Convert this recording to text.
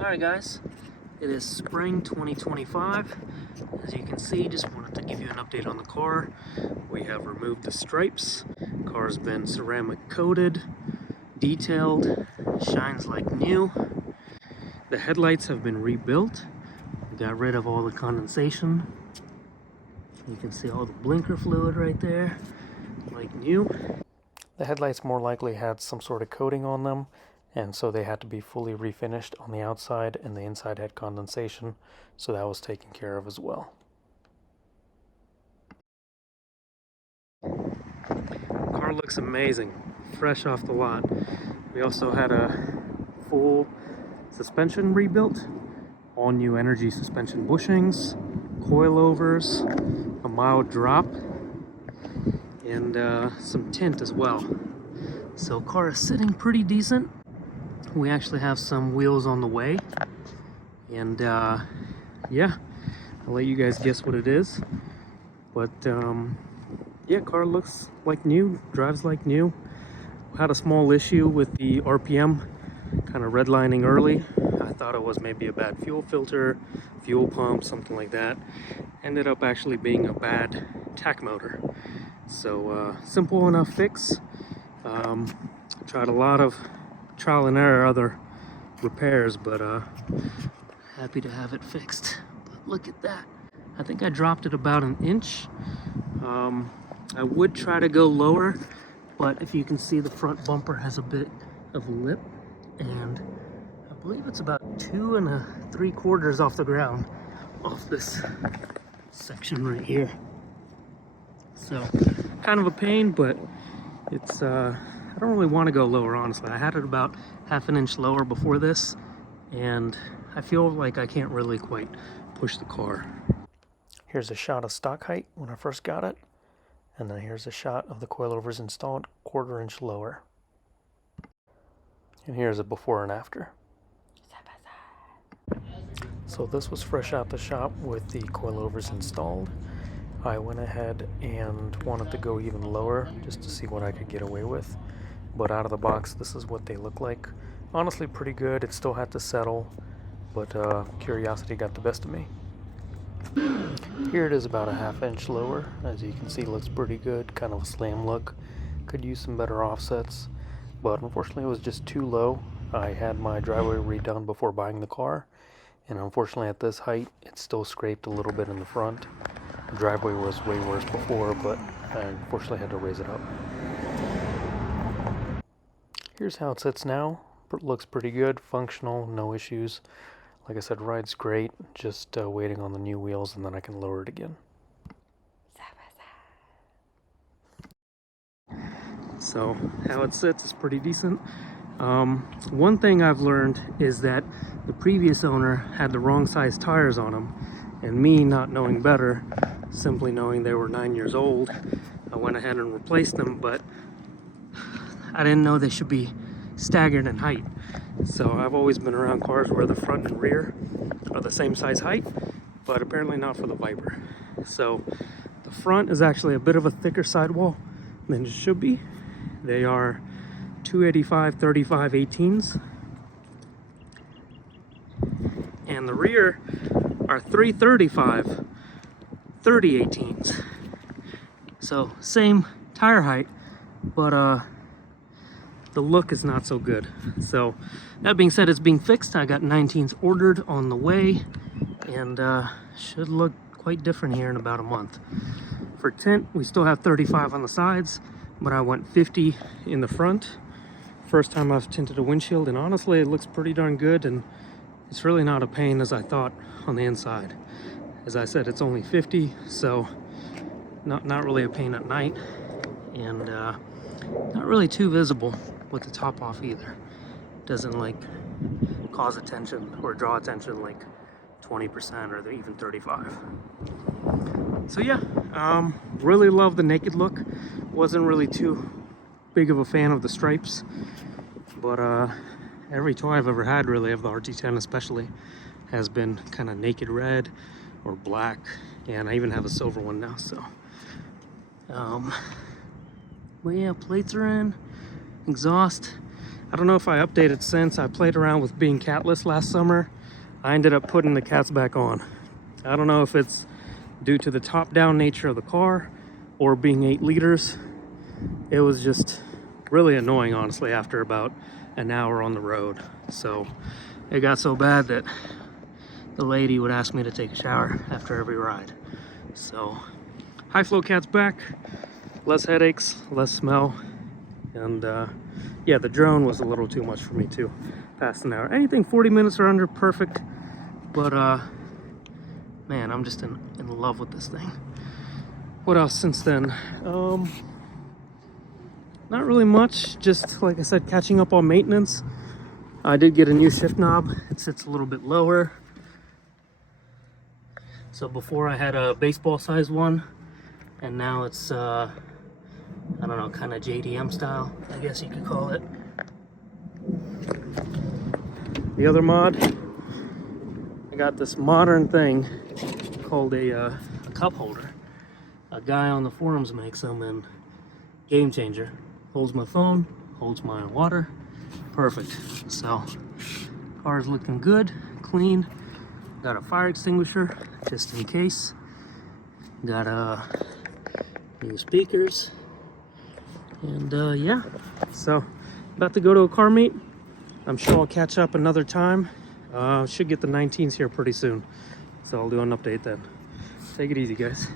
Alright guys, it is spring 2025. As you can see, just wanted to give you an update on the car. We have removed the stripes. Car's been ceramic coated, detailed, shines like new. The headlights have been rebuilt. We got rid of all the condensation. You can see all the blinker fluid right there, like new. The headlights more likely had some sort of coating on them, and so they had to be fully refinished on the outside, and the inside had condensation, so that was taken care of as well. Car looks amazing, fresh off the lot. We also had a full suspension rebuilt, all new energy suspension bushings, coilovers, a mild drop, and some tint as well. So car is sitting pretty decent. We actually have some wheels on the way, and yeah, I'll let you guys guess what it is. But yeah, car looks like new, drives like new. Had a small issue with the RPM kind of redlining early. I thought it was maybe a bad fuel filter, fuel pump, something like that. Ended up actually being a bad tach motor. So simple enough fix. Tried a lot of trial and error other repairs, but happy to have it fixed. But look at that. I think I dropped it about an inch. I would try to go lower, but if you can see, the front bumper has a bit of lip, and I believe it's about 2 3/4 off the ground off this section right here. So kind of a pain, but it's I don't really want to go lower, honestly. I had it about half an inch lower before this, and I feel like I can't really quite push the car. Here's a shot of stock height when I first got it, and then here's a shot of the coilovers installed 1/4 inch lower. And here's a before and after. So this was fresh out the shop with the coilovers installed. I went ahead and wanted to go even lower just to see what I could get away with. But out of the box, this is what they look like. Honestly, pretty good. It still had to settle, but curiosity got the best of me. Here it is about a ½ inch lower. As you can see, looks pretty good. Kind of a slam look. Could use some better offsets, but unfortunately it was just too low. I had my driveway redone before buying the car, and unfortunately at this height it still scraped a little bit in the front. The driveway was way worse before, but I unfortunately had to raise it up. Here's how it sits now. It looks pretty good, functional, no issues. Like I said, ride's great, just waiting on the new wheels, and then I can lower it again. So how it sits is pretty decent. One thing I've learned is that the previous owner had the wrong size tires on them, and me not knowing better, simply knowing they were 9 years old, I went ahead and replaced them, but I didn't know they should be staggered in height. So I've always been around cars where the front and rear are the same size height, but apparently not for the Viper. So the front is actually a bit of a thicker sidewall than it should be. They are 285 35 18s, and the rear are 335 30 18s. So same tire height, but the look is not so good. So that being said, it's being fixed. I got 19s ordered on the way, and should look quite different here in about a month. For tint, we still have 35 on the sides, but I went 50 in the front. First time I've tinted a windshield, and honestly it looks pretty darn good, and it's really not a pain as I thought on the inside. As I said, it's only 50, so not really a pain at night, and not really too visible with the top off either. Doesn't like cause attention or draw attention like 20% or even 35. So yeah, really love the naked look. Wasn't really too big of a fan of the stripes, but every toy I've ever had, really, of the RT10 especially, has been kind of naked red or black, and I even have a silver one now. So but yeah, plates are in, exhaust. I don't know if I updated since. I played around with being catless last summer. I ended up putting the cats back on. I don't know if it's due to the top-down nature of the car or being 8 liters. It was just really annoying, honestly, after about an hour on the road. So it got so bad that the lady would ask me to take a shower after every ride. So high flow cat's back, less headaches, less smell, and yeah, the drone was a little too much for me too. Past an hour, anything 40 minutes or under, perfect. But man, I'm just in love with this thing. What else since then? Not really much, just like I said, catching up on maintenance. I did get a new shift knob. It sits a little bit lower. So before I had a baseball size one, and now it's I don't know, kind of JDM style, I guess you could call it. The other mod, I got this modern thing called a cup holder. A guy on the forums makes them, and game changer. Holds my phone, holds my water, perfect. So car's looking good, clean. Got a fire extinguisher just in case. Got new speakers, and yeah. So about to go to a car meet. I'm sure I'll catch up another time. Should get the 19s here pretty soon, so I'll do an update then. Take it easy, guys.